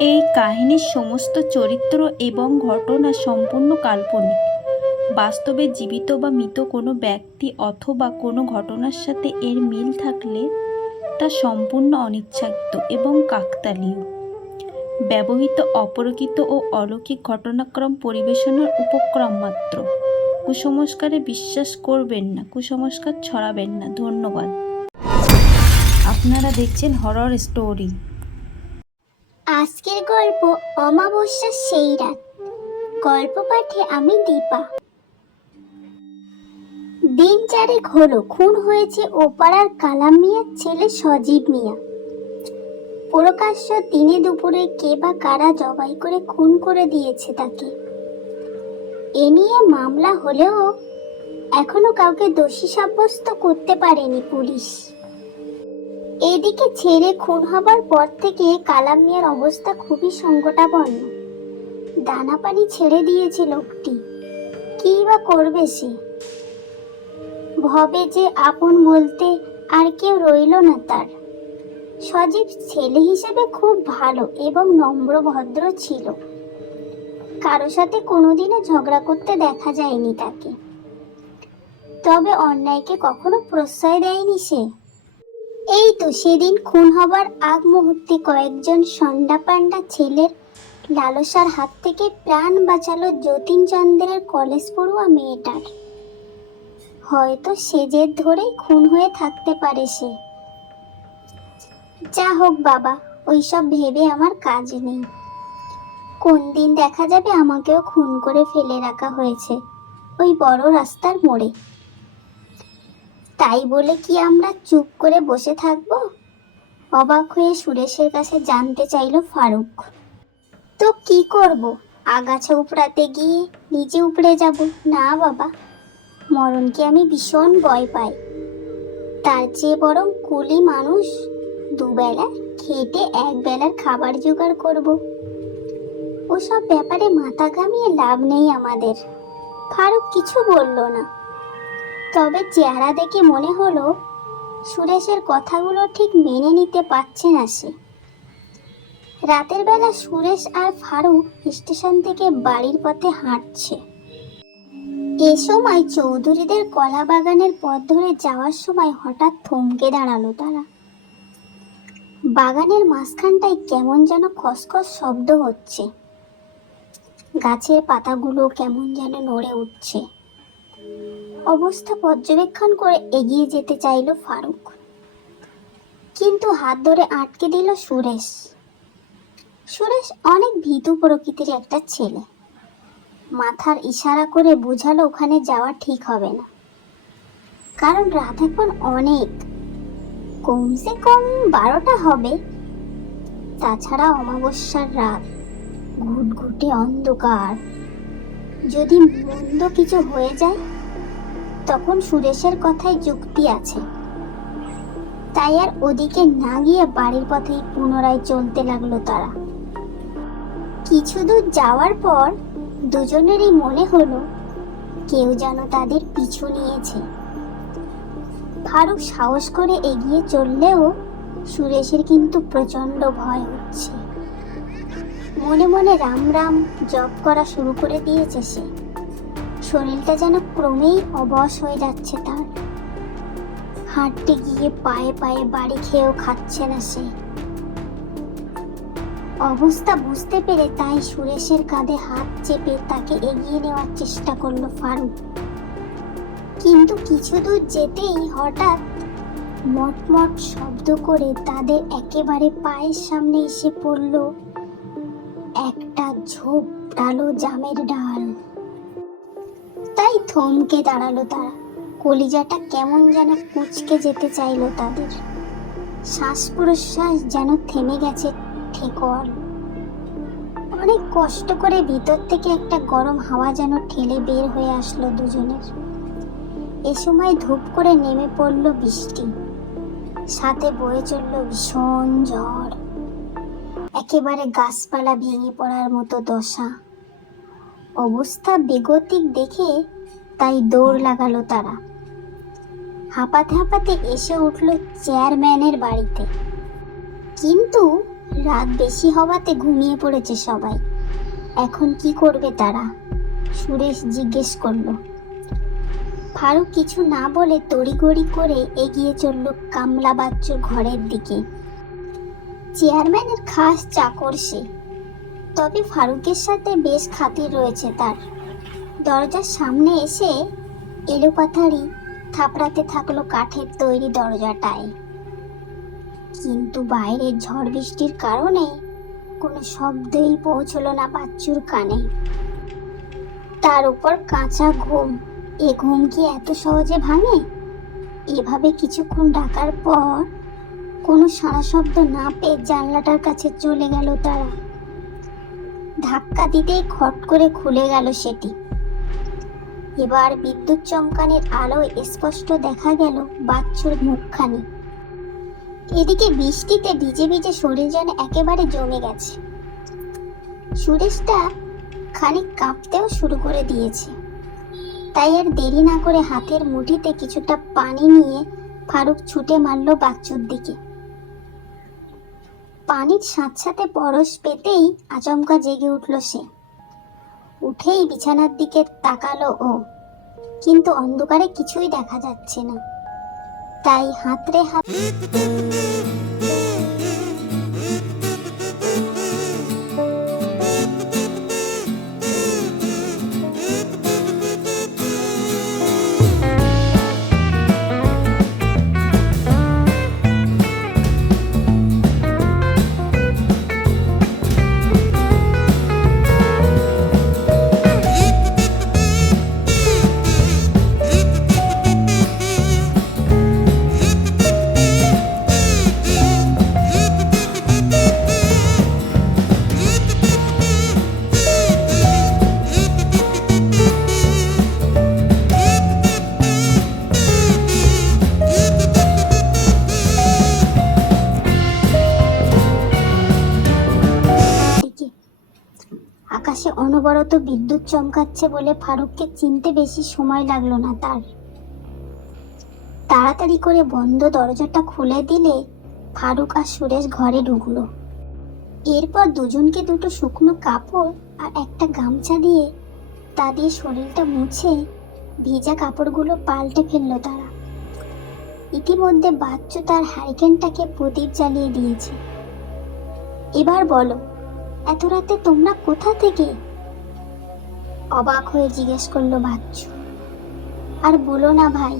এই কাহিনীর সমস্ত চরিত্র এবং ঘটনা সম্পূর্ণ কাল্পনিক। বাস্তবে জীবিত বা মৃত কোনো ব্যক্তি অথবা কোনো ঘটনার সাথে এর মিল থাকলে তা সম্পূর্ণ অনিচ্ছাকৃত এবং কাকতালীয়। ব্যবহৃত অপরকিত ও অলৌকিক ঘটনাক্রম পরিবেশনার উপক্রম মাত্র। কুসংস্কারে বিশ্বাস করবেন না, কুসংস্কার ছড়াবেন না। ধন্যবাদ। আপনারা দেখছেন হরর স্টোরি। আজকের গল্প অমাবস্যার সেই রাত। গল্প পাঠে আমি দীপা। দিন চারেক হলো খুন হয়েছে ওপাড়ার কালাম মিয়ার ছেলে সজীব মিয়া। প্রকাশ্য দিনে দুপুরে কে বা কারা জবাই করে খুন করে দিয়েছে তাকে। এ নিয়ে মামলা হলেও এখনো কাউকে দোষী সাব্যস্ত করতে পারেনি পুলিশ। এদিকে ছেলে খুন হবার পর থেকে কালাম মিয়ার অবস্থা খুবই সংকটাপন্ন। দানা পানি ছেড়ে দিয়েছে লোকটি। কি বা করবে সে? ভবে যে আপন বলতে আর কেউ রইল না তার। সজীব ছেলে হিসেবে খুব ভালো এবং নম্র ভদ্র ছিল। কারো সাথে কোনোদিনও ঝগড়া করতে দেখা যায়নি তাকে। তবে অন্যায়কে কখনো প্রশ্রয় দেয়নি সে। এই তো সেদিন খুন হবার আগ মুহূর্তে কয়েকজন সন্ডা পান্ডা ছেলের লালসার হাত থেকে প্রাণ বাঁচালো যতীন চন্দ্রের কলেজ পড়ুয়া মেয়েটার। হয়তো সে জেদ ধরেই খুন হয়ে থাকতে পারে সে। যা হোক বাবা, ওইসব ভেবে আমার কাজ নেই। কোন দিন দেখা যাবে আমাকেও খুন করে ফেলে রাখা হয়েছে ওই বড় রাস্তার মোড়ে। তাই বলে কি আমরা চুপ করে বসে থাকবো? অবাক হয়ে সুরেশের কাছে জানতে চাইল ফারুক। তো কি করব? আগাছা উপড়াতে গিয়ে নিজে উপড়ে যাব? না বাবা, মরণকে আমি ভীষণ ভয় পাই। তার চেয়ে বরং কুলি মানুষ, দুবেলা খেটে এক বেলার খাবার জোগাড় করব। ওসব ব্যাপারে মাথা ঘামিয়ে লাভ নেই আমাদের। ফারুক কিছু বলল না। তবে চেহারা দেখে মনে হলো সুরেশের কথাগুলো ঠিক মেনে নিতে পারছে না সে। রাতের বেলা সুরেশ আর ফারুক স্টেশন থেকে বাড়ির পথে হাঁটছে। এ সময় চৌধুরীদের কলা বাগানের পথ ধরে যাওয়ার সময় হঠাৎ থমকে দাঁড়ালো তারা। বাগানের মাঝখানটায় কেমন যেন খসখস শব্দ হচ্ছে। গাছের পাতাগুলো কেমন যেন নড়ে উঠছে। অবস্থা পর্যবেক্ষণ করে এগিয়ে যেতে চাইল ফারুক, কিন্তু হাত ধরে আটকে দিল সুরেশ। সুরেশ অনেক ভীতু প্রকৃতির একটা ছেলে। মাথার ইশারা করে বুঝালো ওখানে যাওয়া ঠিক হবে না, কারণ রাত এখন অনেক, কমসে কম 12টা হবে। তাছাড়া অমাবস্যার রাত, ঘুটঘুটে অন্ধকার। যদি মন্দ কিছু হয়ে যায় তখন সুরেশের কথায় যুক্তি আছে। তাই আর ওদিকে না গিয়ে বাড়ির পথেই পুনরায় চলতে লাগলো তারা। কিছু দূর যাওয়ার পর দুজনেরই মনে হলো কেউ যেন তাদের পিছু নিয়েছে। ফারুক সাহস করে এগিয়ে চললেও সুরেশের কিন্তু প্রচন্ড ভয় হচ্ছে। মনে মনে রাম রাম জপ করা শুরু করে দিয়েছে সে। শরীরটা যেন ক্রমেই অবশ হয়ে যাচ্ছে তার। হাঁটতে গিয়ে পায়ে পায়ে বাড়ি খেয়েও খাচ্ছে না সে। অবস্থা বুঝতে পেরে তাই সুরেশের কাঁধে হাত চেপে তাকে এগিয়ে নেওয়ার চেষ্টা করলো ফারুক। কিন্তু কিছু দূর যেতেই হঠাৎ মটমট শব্দ করে তাদের একেবারে পায়ের সামনে এসে পড়ল একটা ঝোপটালো জামের ডাল। তাই থমকে দাঁড়ালো তারা। কলিজাটা কেমন যেন কুঁচকে যেতে চাইলো তাদের। শ্বাস প্রশ্বাস যেন থেমে গেছে ঠেকর। অনেক কষ্ট করে ভিতর থেকে একটা গরম হাওয়া যেন ঠেলে বের হয়ে আসলো দুজনের। এ সময় ধূপ করে নেমে পড়ল বৃষ্টি, সাথে বয়ে চলল ভীষণ ঝড়। একেবারে গাছপালা ভেঙে পড়ার মতো দশা। অবস্থা বেগতিক দেখে তাই দৌড় লাগালো তারা। হাঁপাতে হাঁপাতে এসে উঠল চেয়ারম্যানের বাড়িতে। কিন্তু রাত বেশি হওয়াতে ঘুমিয়ে পড়েছে সবাই। এখন কি করবে তারা? সুরেশ জিজ্ঞেস করলো। ফারুক কিছু না বলে তড়িঘড়ি করে এগিয়ে চলল কামলা বাচ্চুর ঘরের দিকে। চেয়ারম্যানের খাস চাকর সে, তবে ফারুকের সাথে বেশ খাতির রয়েছে তার। দরজার সামনে এসে এলোপাথারি থাপড়াতে থাকলো কাঠের তৈরি দরজাটায়। কিন্তু বাইরের ঝড় বৃষ্টির কারণে কোনো শব্দই পৌঁছলো না বাচ্চুর কানে। তার উপর কাঁচা ঘুম। এ ঘুম কি এত সহজে ভাঙে? এভাবে কিছুক্ষণ ডাকার পর কোনো সাড়া শব্দ না পেয়ে জানলাটার কাছে চলে গেল তারা। ধাক্কা দিতেই খট করে খুলে গেল সেটি। এবার বিদ্যুৎ চমকানির আলোয় স্পষ্ট দেখা গেল বাচ্চুর মুখখানি। এদিকে বৃষ্টিতে ভিজে ভিজে শরীর যেন একেবারে জমে গেছে। সুরেশটা খানিক কাঁপতেও শুরু করে দিয়েছে। তাই আর দেরি না করে হাতের মুঠিতে কিছুটা পানি নিয়ে ফারুক ছুটে মারল বাচ্চুর দিকে। পানির সাথে পরশ পেতেই আচমকা জেগে উঠল সে। উঠেই বিছানার দিকে তাকালো ও, কিন্তু অন্ধকারে কিছুই দেখা যাচ্ছে না। তাই হাতড়ে হাত দিকে। আকাশে অনবরত বিদ্যুৎ চমকাচ্ছে বলে ফারুককে চিনতে বেশি সময় লাগলো না তার। তাড়াতাড়ি করে বন্ধ দরজাটা খুলে দিলে ফারুক আর সুরেশ ঘরে ঢুকলো। এরপর দুজনকে দুটো শুকনো কাপড় আর একটা গামছা দিয়ে তা দিয়ে শরীরটা মুছে ভিজা কাপড়গুলো পাল্টে ফেললো তারা। ইতিমধ্যে বাচ্চু তার হ্যারিকেনটাকে প্রদীপ জ্বালিয়ে দিয়েছে। এবার বলো, এত রাতে তোমরা কোথা থেকে? অবাক হয়ে জিজ্ঞেস করলো বাচ্চু। আর বলো না ভাই,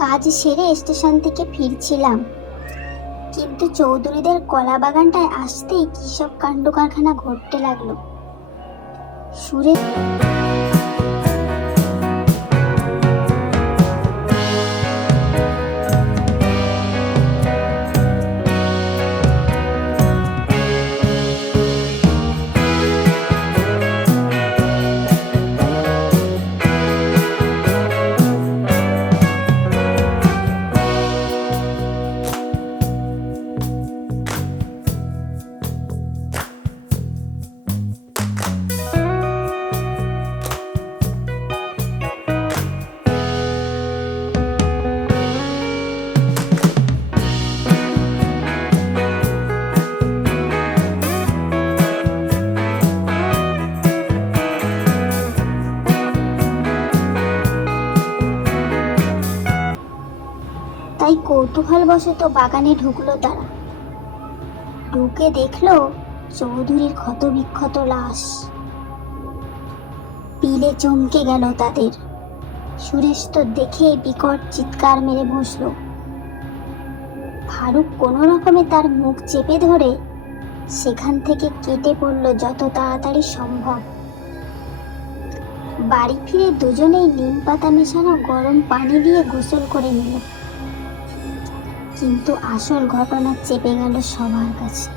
কাজ সেরে স্টেশন থেকে ফিরছিলাম, কিন্তু চৌধুরীদের কলা বাগানটায় আসতেই কি সব কাণ্ড কারখানা ঘটতে লাগলো। সুরেশ তাই কৌতূহলবশত বাগানে ঢুকলো তারা। ঢুকে দেখলো চৌধুরীর ক্ষতবিক্ষত লাশ। পিলে চমকে গেল তাদের। সুরেশ তো দেখে বিকট চিৎকার মেরে বসলো। ফারুক কোনো রকমে তার মুখ চেপে ধরে সেখান থেকে কেটে পড়ল যত তাড়াতাড়ি সম্ভব। বাড়ি ফিরে দুজনেই নিম পাতা মেশানো গরম পানি দিয়ে গোসল করে নিল। কিন্তু আসল ঘটনা চেপে গেল সবার কাছে।